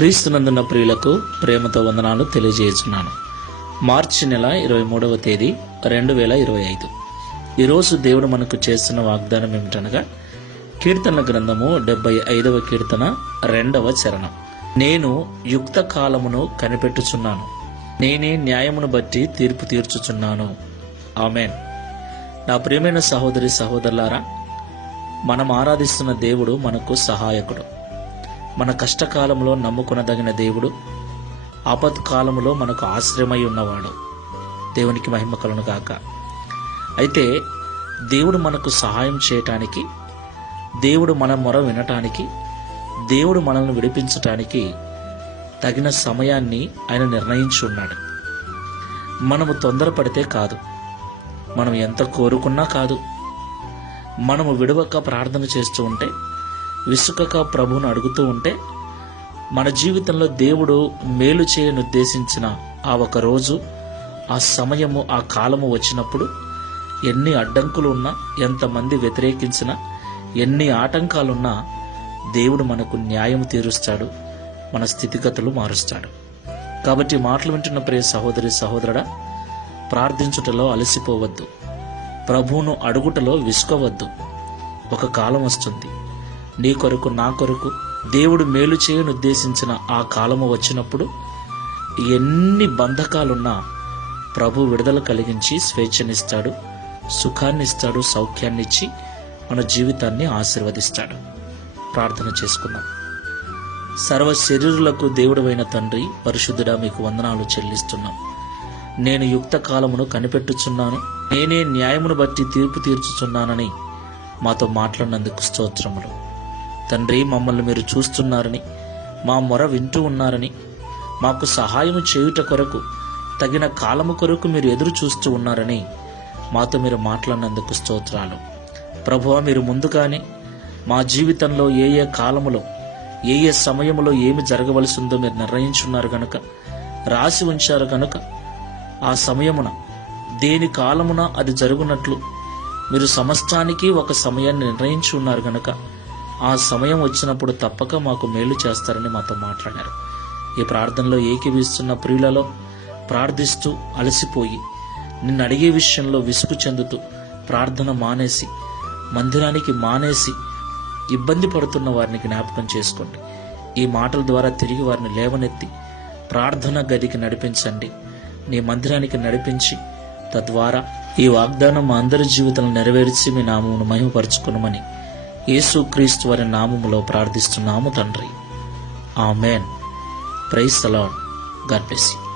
క్రీస్తునందున్న ప్రియులకు ప్రేమతో వందనాలు తెలియజేస్తున్నాను మార్చి నెల ఇరవై మూడవ తేదీ రెండు వేల ఇరవై ఐదు. ఈరోజు దేవుడు మనకు చేస్తున్న వాగ్దానం ఏమిటనగా కీర్తన గ్రంథము డెబ్బై ఐదవ కీర్తన రెండవ చరణం. నేను యుక్త కాలమును కనిపెట్టుచున్నాను. నేనే న్యాయమును బట్టి తీర్పు తీర్చుచున్నాను. ఆమెన్. నా ప్రియమైన సహోదరి సహోదరులారా మనం ఆరాధిస్తున్న దేవుడు మనకు సహాయకుడు. మన కష్టకాలంలో నమ్ముకునదగిన దేవుడు ఆపత్కాలంలో మనకు ఆశ్రయమై ఉన్నవాడు. దేవునికి మహిమ కలును గాక. అయితే దేవుడు మనకు సహాయం చేయటానికి దేవుడు మన మొర వినటానికి దేవుడు మనల్ని విడిపించటానికి తగిన సమయాన్ని ఆయన నిర్ణయించి ఉన్నాడు. మనము తొందరపడితే కాదు. మనం ఎంత కోరుకున్నా కాదు. మనము విడవక ప్రార్థన చేస్తూ ఉంటే విసుకక ప్రభువును అడుగుతూ ఉంటే మన జీవితంలో దేవుడు మేలు చేయను ఉద్దేశించిన ఆ ఒక రోజు ఆ సమయము ఆ కాలము వచ్చినప్పుడు ఎన్ని అడ్డంకులు ఉన్నా ఎంతమంది వ్యతిరేకించినా ఎన్ని ఆటంకాలున్నా దేవుడు మనకు న్యాయం తీరుస్తాడు మన స్థితిగతులు మారుస్తాడు. కాబట్టి మాటలు వింటున్న ప్రియ సహోదరి సహోదరుడా ప్రార్థించుటలో అలసిపోవద్దు. ప్రభువును అడుగుటలో విసుకవద్దు ఒక కాలం వస్తుంది. నీ కొరకు నా కొరకు దేవుడు మేలు చేయను ఉద్దేశించిన ఆ కాలము వచ్చినప్పుడు ఎన్ని బంధకాలున్నా ప్రభు విడుదల కలిగించి స్వేచ్ఛనిస్తాడు సుఖాన్నిస్తాడు సౌఖ్యాన్నిచ్చి మన జీవితాన్ని ఆశీర్వదిస్తాడు. ప్రార్థన చేసుకుందాం. సర్వ శరీరులకు దేవుడవైన తండ్రి పరిశుద్ధుడా మీకు వందనాలు చెల్లిస్తున్నాం. నేను యుక్త కాలమును కనిపెట్టుచున్నాను. నేనే న్యాయమును బట్టి తీర్పు తీర్చుచున్నానని మాతో మాట్లాడినందుకు స్తోత్రములు. తండ్రి మమ్మల్ని మీరు చూస్తున్నారని మా మొర వింటూ ఉన్నారని మాకు సహాయం చేయుట కొరకు తగిన కాలము కొరకు మీరు ఎదురు చూస్తూ ఉన్నారని మాతో మీరు మాట్లాడినందుకు స్తోత్రాలు. ప్రభువ మీరు ముందుగానే మా జీవితంలో ఏ ఏ కాలములో ఏ ఏ సమయంలో ఏమి జరగవలసి ఉందో మీరు నిర్ణయించున్నారు గనుక రాసి ఉంచారు గనుక ఆ సమయమున దేని కాలమున అది జరుగునట్లు మీరు సమస్తానికి ఒక సమయాన్ని నిర్ణయించి ఉన్నారు గనుక ఆ సమయం వచ్చినప్పుడు తప్పక మాకు మేలు చేస్తారని మాతో మాట్లాడారు. ఈ ప్రార్థనలో ఏకీవిస్తున్న ప్రియులలో ప్రార్థిస్తూ అలసిపోయి నిన్ను అడిగే విషయంలో విసుగు చెందుతూ ప్రార్థన మానేసి మందిరానికి మానేసి ఇబ్బంది పడుతున్న వారిని జ్ఞాపకం చేసుకోండి. ఈ మాటల ద్వారా తిరిగి వారిని లేవనెత్తి ప్రార్థన గదికి నడిపించండి. నీ మందిరానికి నడిపించి తద్వారా ఈ వాగ్దానం మా అందరి జీవితంలో నెరవేర్చి మీ నామమును మహిమపరచుకునమని యేసు క్రీస్తు వారి నామములో ప్రార్థిస్తున్నాము తండ్రి. Amen. Praise the lord God bless